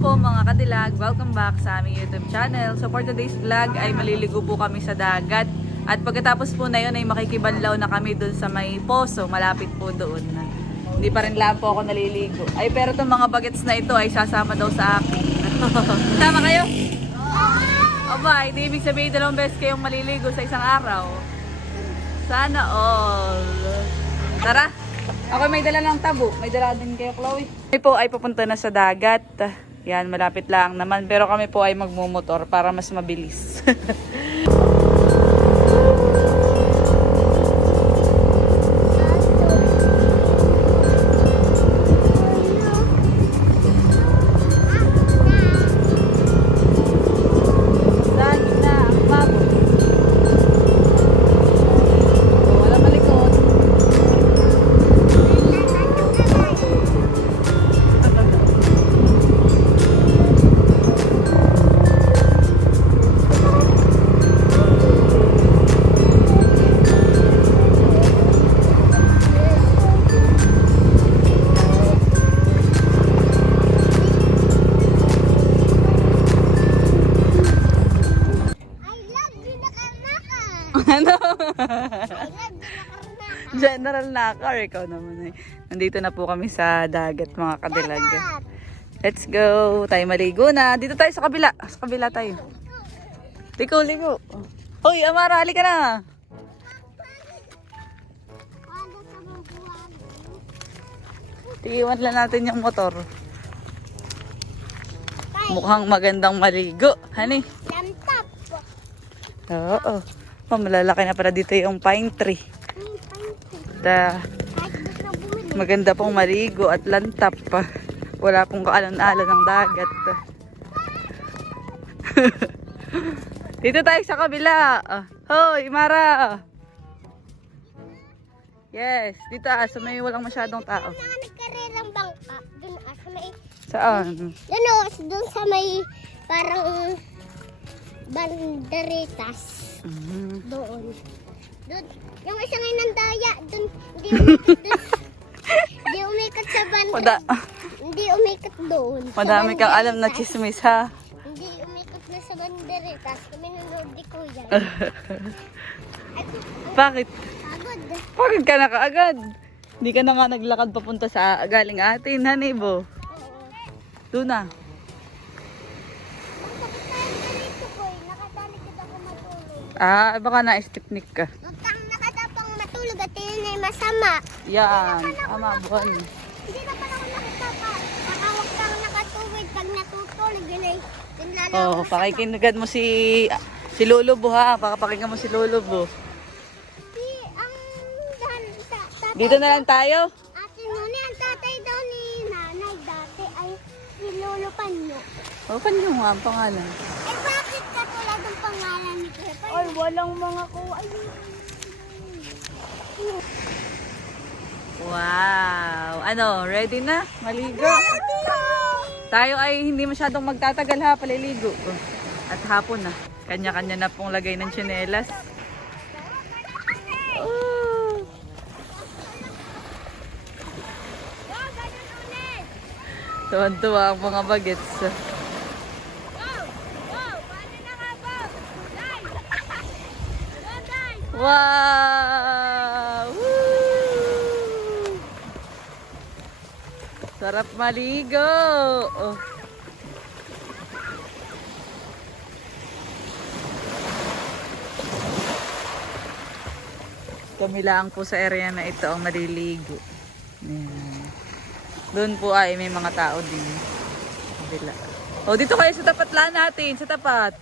Po mga kadilag, welcome back sa aming YouTube channel. So for today's vlog ay maliligo po kami sa dagat. At pagkatapos po na yun ay makikibanlaw na kami dun sa may poso, malapit po doon. Hindi pa rin lang po ako naliligo. Ay pero itong mga bagets na ito ay sasama daw sa akin. Sama kayo? Aba, hindi ibig sabihin dalawang beses kayong maliligo sa isang araw. Sana all. Tara! Ako may dala ng tabo. May dala din kayo, Chloe. Kami po ay papunta na sa dagat. Yan, malapit lang naman. Pero kami po ay magmumotor para mas mabilis. General Nakar, ikaw naman eh. Nandito na po kami sa dagat mga kadilag. Let's go. Tayo maligo na. Dito tayo sa kabila. Sa kabila tayo. Liko, liko. Hoy, Amara, halika na. Wala sa mabuhan. Iwan lang natin yung motor. Mukhang magandang maligo. Honey. Oo. Oh, malalaki na para dito yung pine tree. Bumili. maganda pong maligo at lantap pa. Wala pong kaalan-alan ng dagat. Dito tayo sa kabila. Hoy, Mara. Yes, dito ah, sa may walang masyadong tao. Mga nagkarerang bangka. Dun ah, sa may... Saan? Ano, dun sa may parang banderitas. Mhm. Doon. Doon. Yung isang inandaya. Doon. Hindi. Hindi umikot sa banda. Mada Hindi umikot doon. Madami kang alam na chismis ha. Hindi umikot na sa banderitas. Kami nanood di kuya. At Bakit? pagod. Pagod ka na kaagad. Hindi ka na nga naglakad papunta sa galing atin, Hanibo. Oo. Doon na. Ah, baka na-stiffnik ka. Huwag kang nakatapang matulog at yun ay masama. Yan, ama buwan. Hindi na pala ako nakatapa. Nakawag kang nakatuwid pag natutulog. Yun ay yun lalo Oh, pakikinggan mo si si Lulubo ha. Pakapakinggan mo si Lulubo. Si, ang dan, ta, tatay, Dito na lang tayo. Ate Nuni, ang tatay daw ni nanay dati ay si Lolo Panyo. Oh, paano nga ang pangalan? Eh bakit katulad ng pangalan ni Kuya Panyo? Ay, walang mga ko. Ay, Wow! Ano, ready na? Maligo? Tayo ay hindi masyadong magtatagal ha, paliligo. At hapon na. Kanya-kanya na pong lagay ng tsinelas. Oh. Tuwan-tuwa ang mga bagets. Wow! Sarap maligo! Oh. Kami lang po sa area na ito ang maliligo. Ayan. Doon po ay may mga tao din. Kabila. Oh, dito kayo sa tapat lang natin, sa tapat.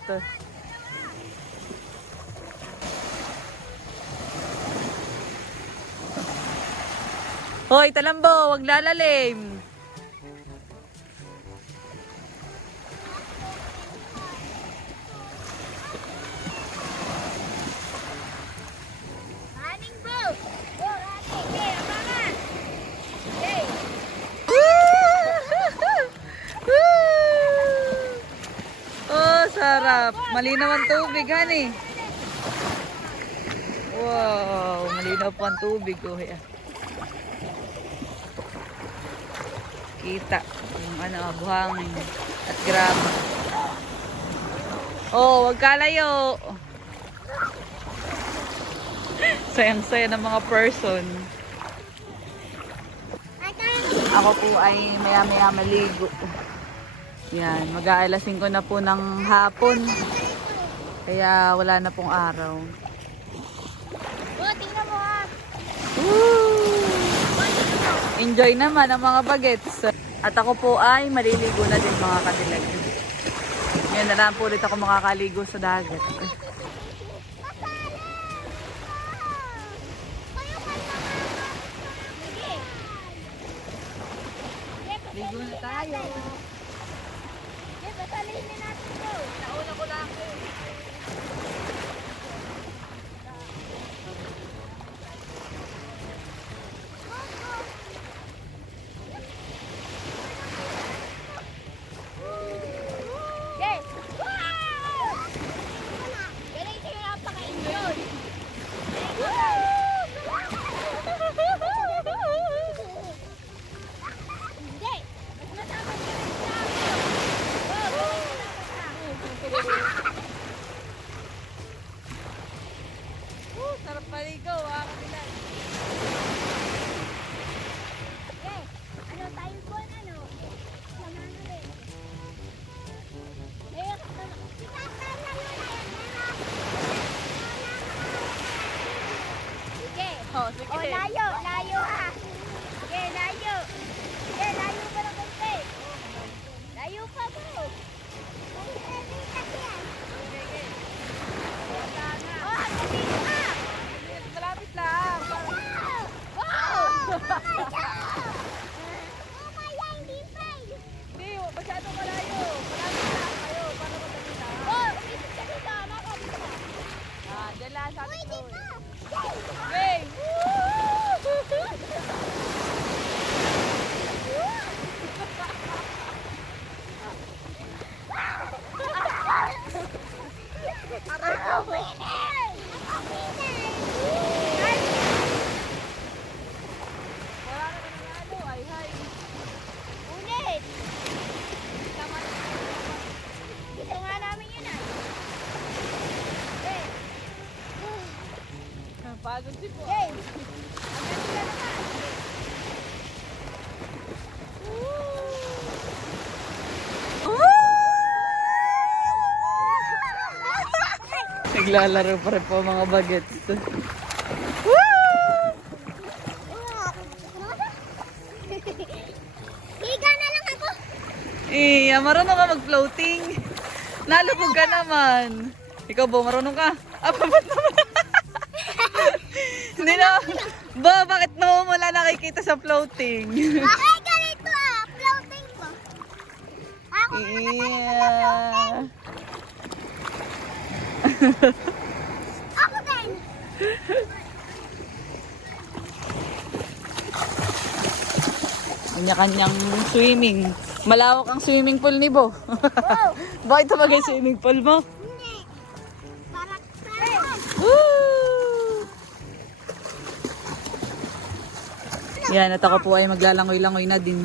Hoy, talambo, wag lalalim. Malinaw ang tubig, honey. Wow, malinaw po ang tubig. Oh, yeah. makikita. Yung ano, buhangin at graba. Oh, wag kalayo. Sayang-saya ng mga person. Ako po ay maya-maya maligo. Yan, mag-aalasin ko na po ng hapon. Kaya wala na pong araw. Oh, tingnan mo ah. Woo! Enjoy naman ang mga bagets. At ako po ay maliligo na din mga kadilag. Ngayon na lang po ulit ako makakaligo sa dagat. Ligo na tayo. Nauna ko lang. Yes! Wow! Galing kayo napaka-enjoy. Hindi. Mas matapos ka rin sa akin. Oh, galing ka napaka. Woo, sarap maligo ah, kadilag. Okay. Ano tayo po ano? Sama na rin. Eh, Sige. Oh, sige. Oh, layo, layo ha. Sige, layo. Sige, layo pa ng konti. Layo pa po. Oh, hanggang dito ka. Malapit lang. Wow! Mamaya, hindi pa eh. Hindi, masyado malayo. Malapit lang kayo para madali lang. Oh, umisip ka dito. Ano ka dito? Ah, dyan lang sa atin Uy, to. dito. Hey! Wala na naman ano, ay hay. Ulit! Gusto nga namin yun ah. Okay. Pagod si po. Okay. Hanggang sila naman. Naglalaro pa rin po mga bagets. Higa na lang ako. Eh, marunong ka mag-floating. Nalubog ka naman. Ikaw ba, marunong ka? Ah, ba't naman? Hindi na. Ba, bakit mo wala nakikita sa floating? Ay, ganito ah. Floating ko. Ako Yeah. Ako din. Kanya-kanyang swimming. Malawak ang swimming pool ni Bo. Wow. Bakit tumagay swimming pool mo? Para! Yan, at ako po ay maglalangoy-langoy na din.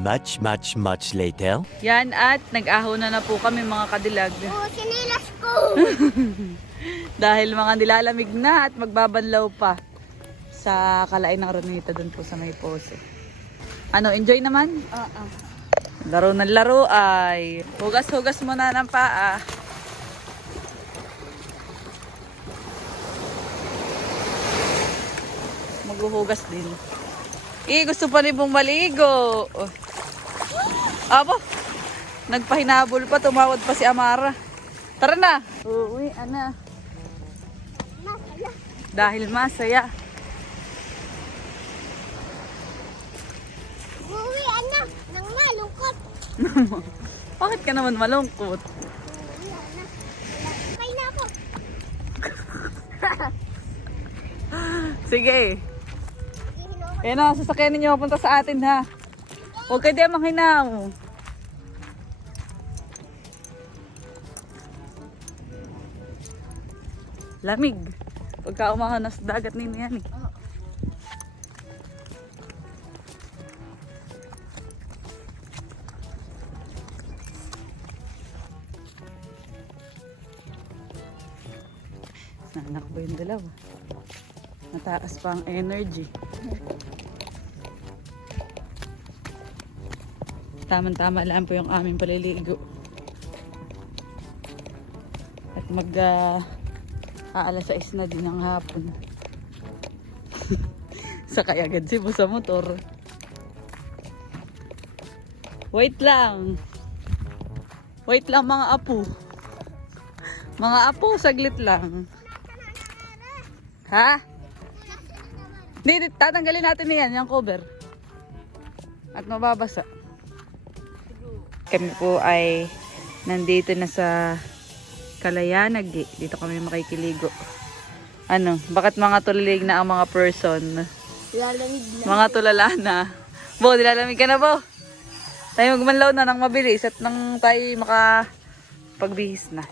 Much, much, much later. Yan, at nag-aho na na po kami mga kadilag. Oh, sinilas ko. Dahil mga nilalamig na at magbabanlaw pa sa kalain ng Ronita doon po sa may pose. Ano, enjoy naman? Oo. Laro ng laro ay hugas-hugas muna ng paa. Maghuhugas din. Eh, gusto pa rin pong maligo. Oh. Abo, nagpahinabol pa, tumawad pa si Amara. Tara na. Uuwi, ana. Masaya. Dahil masaya. Uwi, anak. Nang malungkot. Bakit ka naman malungkot? Wala na. Ako. Sige. Ayan na, sasakyan ninyo punta sa atin ha. Huwag kayo di manghinaw. Lamig. Pagka umahan sa dagat ninyo yan eh. Nanak ba yung dalawa? Mataas pa ang energy. Tamang-tama lang po yung aming paliligo. At mag uh, aalas 6 na din ng hapon. Sakay agad si Bo sa motor. Wait lang. Wait lang mga apo. Mga apo, saglit lang. Ha? Hindi, di- tatanggalin natin yan, yung cover. At mababasa. Kami po ay nandito na sa Kalayanag. eh. Dito kami makikiligo. Ano, bakit mga tulilig na ang mga person? Lalamig na. Mga tulala na. Bo, nilalamig ka na, Bo. Tayo magmanlaw na ng mabilis at nang tayo maka pagbihis na.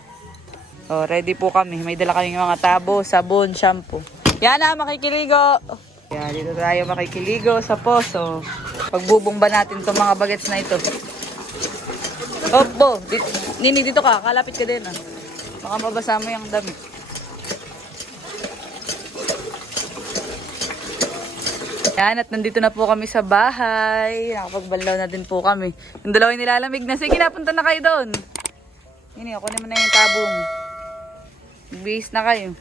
Oh, ready po kami. May dala kaming mga tabo, sabon, shampoo. Yan na, makikiligo. Yan, dito tayo makikiligo sa poso. Pagbubong ba natin itong mga bagets na ito? Oh, Bo, di, Nini, dito ka. Kalapit ka din, ah. Baka mabasa mo yung damit. Yan, at nandito na po kami sa bahay. Nakapagbanlaw na din po kami. Yung dalawa nilalamig na. Sige, napunta na kayo doon. Ini, ako naman na yung tabong. Bihis na kayo.